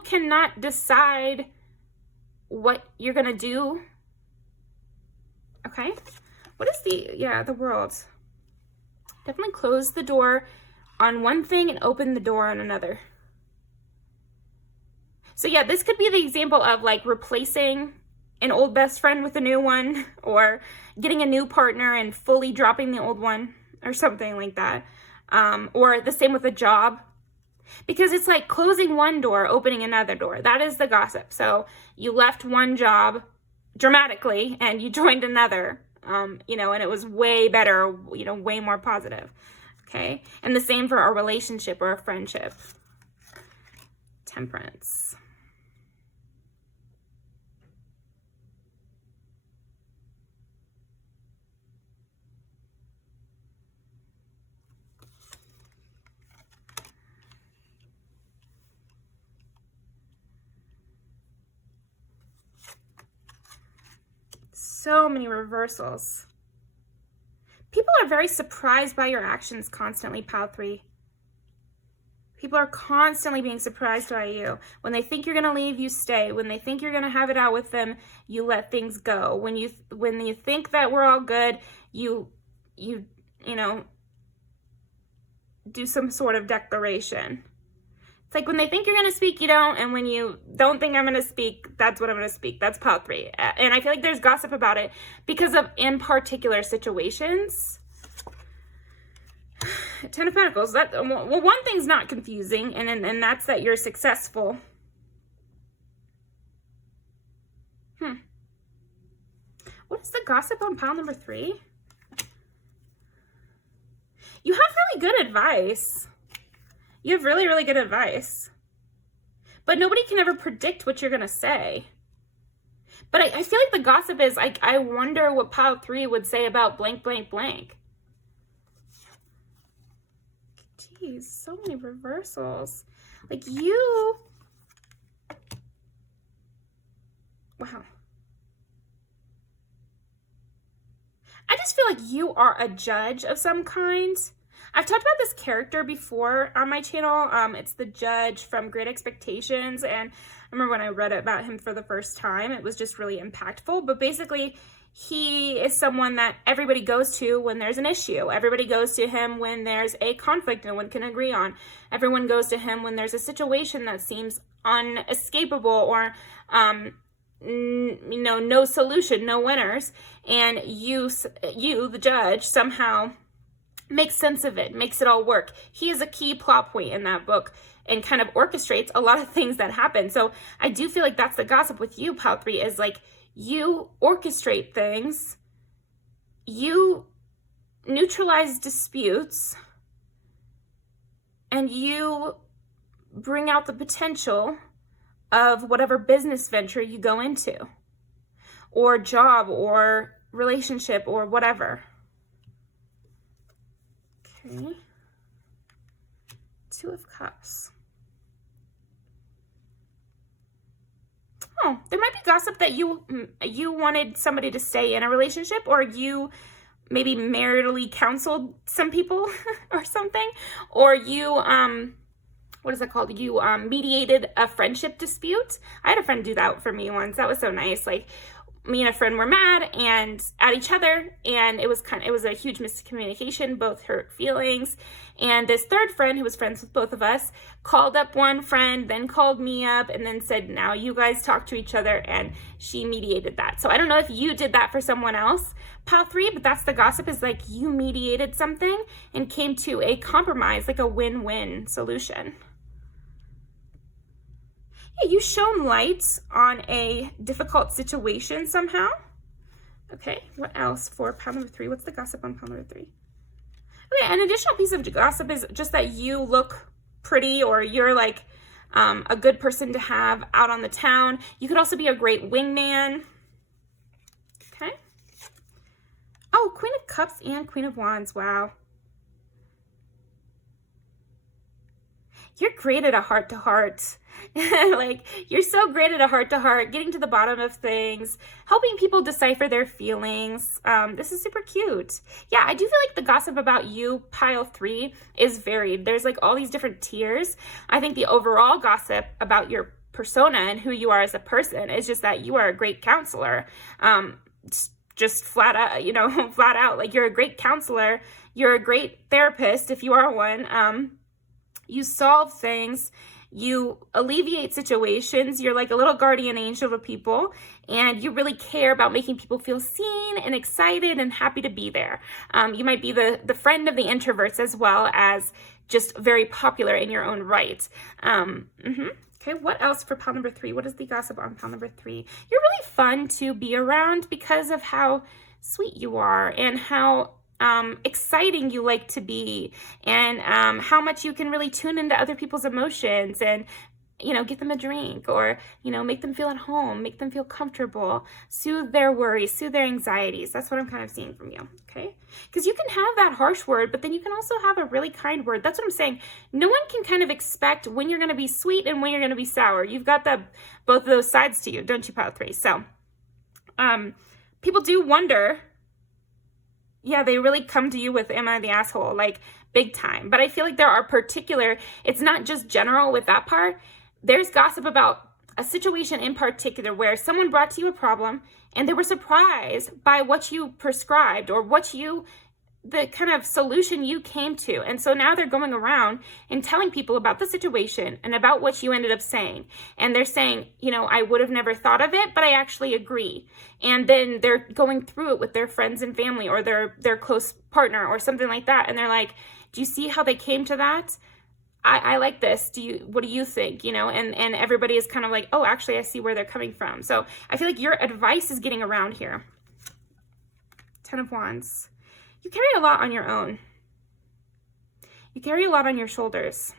cannot decide what you're gonna do. Okay, what is the World? Definitely close the door on one thing and open the door on another. So yeah, this could be the example of like replacing an old best friend with a new one, or getting a new partner and fully dropping the old one, or something like that. Or the same with a job, because it's like closing one door, opening another door. That is the gossip. So you left one job dramatically and you joined another. you know, and it was way better, you know, way more positive. Okay. And the same for a relationship or a friendship. Temperance. So many reversals. People are very surprised by your actions constantly, Pile 3. People are constantly being surprised by you. When they think you're going to leave, you stay. When they think you're going to have it out with them, you let things go. When you think that we're all good, you know, do some sort of declaration. It's like when they think you're going to speak, you don't. And when you don't think I'm going to speak, that's what I'm going to speak. That's Pile 3. And I feel like there's gossip about it because of in particular situations. 10 of Pentacles. Well, one thing's not confusing, and that's that you're successful. What is the gossip on pile number 3? You have really good advice. You have really, really good advice. But nobody can ever predict what you're going to say. But I feel like the gossip is, I wonder what pile 3 would say about blank, blank, blank. Jeez, so many reversals. Like you... Wow. I just feel like you are a judge of some kind. I've talked about this character before on my channel. It's the judge from Great Expectations, and I remember when I read about him for the first time, it was just really impactful. But basically, he is someone that everybody goes to when there's an issue. Everybody goes to him when there's a conflict no one can agree on. Everyone goes to him when there's a situation that seems unescapable or you know, no solution, no winners. And you, the judge, somehow makes sense of it, makes it all work. He is a key plot point in that book and kind of orchestrates a lot of things that happen. So I do feel like that's the gossip with you, pile 3, is like you orchestrate things, you neutralize disputes, and you bring out the potential of whatever business venture you go into, or job, or relationship, or whatever. Okay. 2 of Cups. Oh, there might be gossip that you wanted somebody to stay in a relationship, or you maybe maritally counseled some people or something, or you what is that called? You mediated a friendship dispute. I had a friend do that for me once. That was so nice. Like, me and a friend were mad and at each other, and it was a huge miscommunication, both hurt feelings. And this third friend, who was friends with both of us, called up one friend, then called me up, and then said, now you guys talk to each other, and she mediated that. So I don't know if you did that for someone else, pile 3, but that's the gossip, is like you mediated something and came to a compromise, like a win-win solution. Yeah, you shone light on a difficult situation somehow. Okay, what else for pile number 3? What's the gossip on pile number 3? Okay, an additional piece of gossip is just that you look pretty, or you're like a good person to have out on the town. You could also be a great wingman. Okay. Oh, Queen of Cups and Queen of Wands. Wow. You're great at a heart-to-heart. Like, you're so great at a heart-to-heart, getting to the bottom of things, helping people decipher their feelings. This is super cute. Yeah, I do feel like the gossip about you, pile 3, is varied. There's like all these different tiers. I think the overall gossip about your persona and who you are as a person is just that you are a great counselor. Just flat out, you know, flat out, like you're a great counselor. You're a great therapist if you are one. You solve things, you alleviate situations, you're like a little guardian angel to people, and you really care about making people feel seen and excited and happy to be there. You might be the friend of the introverts as well as just very popular in your own right. Okay, what else for pile number 3? What is the gossip on pile number 3? You're really fun to be around because of how sweet you are, and how exciting you like to be, and how much you can really tune into other people's emotions, and get them a drink, or make them feel at home, make them feel comfortable, soothe their worries, soothe their anxieties. That's what I'm kind of seeing from you. Okay, because you can have that harsh word, but then you can also have a really kind word. That's what I'm saying. No one can kind of expect when you're going to be sweet and when you're going to be sour. You've got both of those sides to you, don't you, pile 3? So people do wonder, yeah, they really come to you with, am I the asshole? Like, big time. But I feel like there are particular, it's not just general with that part. There's gossip about a situation in particular where someone brought to you a problem and they were surprised by what you prescribed, or the kind of solution you came to. And so now they're going around and telling people about the situation and about what you ended up saying. And they're saying, I would have never thought of it, but I actually agree. And then they're going through it with their friends and family, or their close partner, or something like that. And they're like, do you see how they came to that? I like this. What do you think? And everybody is kind of like, oh, actually, I see where they're coming from. So I feel like your advice is getting around here. 10 of Wands. You carry a lot on your own. You carry a lot on your shoulders.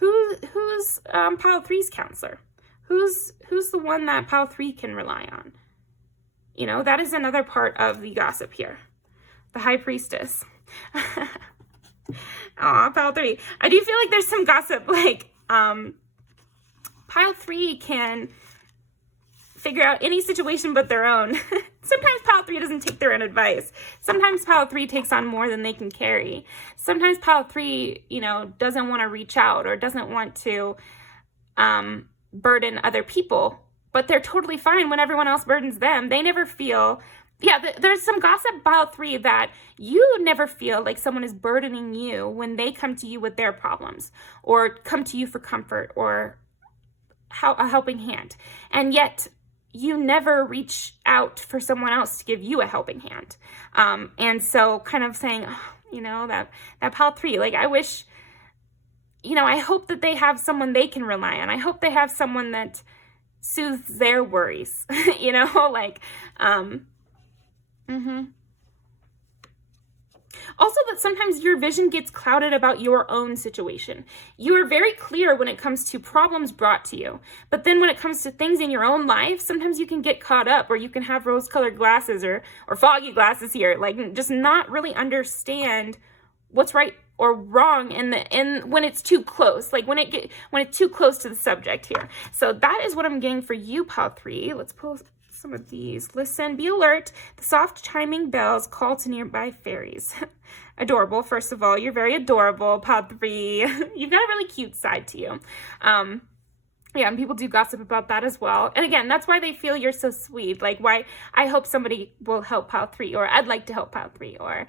Who's pile 3's counselor? Who's the one that pile 3 can rely on? That is another part of the gossip here. The High Priestess. Aw, pile 3. I do feel like there's some gossip, like, pile 3 can figure out any situation but their own. Sometimes pile 3 doesn't take their own advice. Sometimes pile 3 takes on more than they can carry. Sometimes pile 3, doesn't want to reach out, or doesn't want to burden other people, but they're totally fine when everyone else burdens them. They never feel... Yeah, there's some gossip pile 3 that you never feel like someone is burdening you when they come to you with their problems, or come to you for comfort, or a helping hand. And yet you never reach out for someone else to give you a helping hand. And so kind of saying, that pile 3, like, I wish, I hope that they have someone they can rely on. I hope they have someone that soothes their worries, Also, that sometimes your vision gets clouded about your own situation. You are very clear when it comes to problems brought to you. But then when it comes to things in your own life, sometimes you can get caught up, or you can have rose-colored glasses or foggy glasses here, like, just not really understand what's right or wrong when it's too close, like when it's too close to the subject here. So that is what I'm getting for you, pile 3. Let's pull some of these. Listen, be alert. The soft chiming bells call to nearby fairies. Adorable. First of all, you're very adorable, pile 3. You've got a really cute side to you. Yeah, and people do gossip about that as well. And again, that's why they feel you're so sweet. Like, why I hope somebody will help pile 3, or I'd like to help pile 3, or,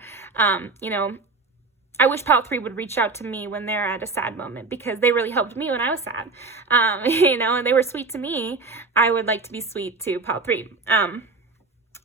I wish pile 3 would reach out to me when they're at a sad moment, because they really helped me when I was sad, and they were sweet to me. I would like to be sweet to pile 3.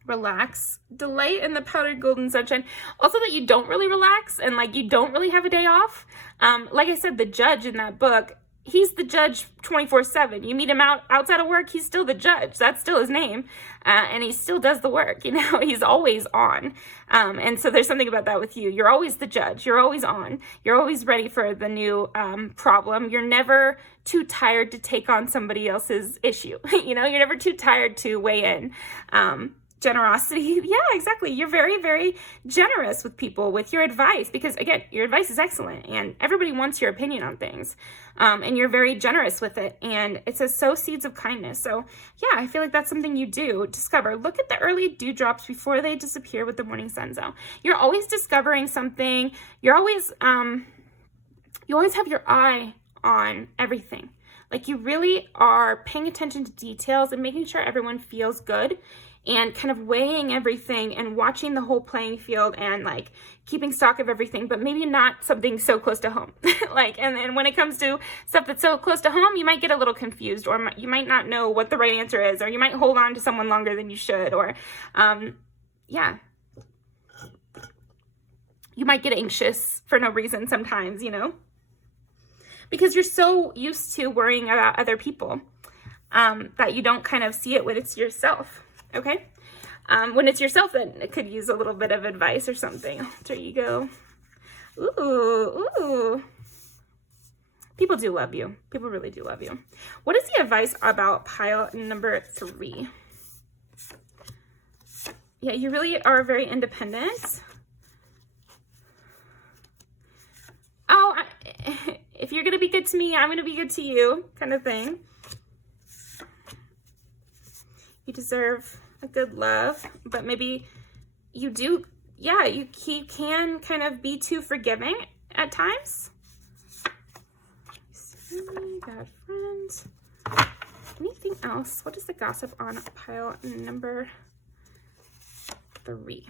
Relax, delight in the powdered golden sunshine. Also, that you don't really relax, and like, you don't really have a day off. Like I said, the judge in that book, he's the judge 24/7. You meet him outside of work, he's still the judge. That's still his name. And he still does the work, he's always on. And so there's something about that with you. You're always the judge. You're always on. You're always ready for the new problem. You're never too tired to take on somebody else's issue. You're never too tired to weigh in. Generosity. Yeah, exactly. You're very, very generous with people, with your advice, because again, your advice is excellent and everybody wants your opinion on things. And you're very generous with it. And it says, sow seeds of kindness. So yeah, I feel like that's something you do discover. Look at the early dewdrops before they disappear with the morning sun. So you're always discovering something. You're always, you always have your eye on everything. Like, you really are paying attention to details and making sure everyone feels good, and kind of weighing everything and watching the whole playing field, and like keeping stock of everything, but maybe not something so close to home. And when it comes to stuff that's so close to home, you might get a little confused, or you might not know what the right answer is, or you might hold on to someone longer than you should, or yeah. You might get anxious for no reason sometimes, because you're so used to worrying about other people that you don't kind of see it when it's yourself. Okay? When it's yourself, then it could use a little bit of advice or something. Alter ego. Ooh, ooh. People do love you. People really do love you. What is the advice about pile number 3? Yeah, you really are very independent. Oh, if you're going to be good to me, I'm going to be good to you, kind of thing. You deserve a good love, but maybe you do, yeah, you can kind of be too forgiving at times. Got friends. Anything else? What is the gossip on pile number 3?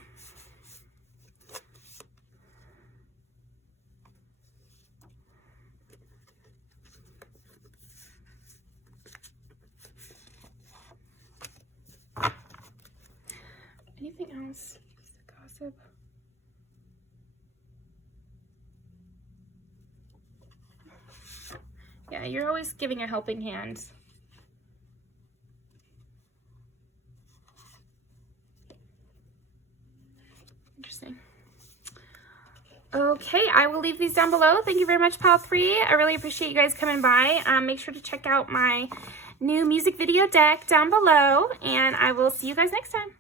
Anything else? Gossip. Yeah, you're always giving a helping hand. Interesting. Okay, I will leave these down below. Thank you very much, Pile 3. I really appreciate you guys coming by. Make sure to check out my new music video deck down below, and I will see you guys next time.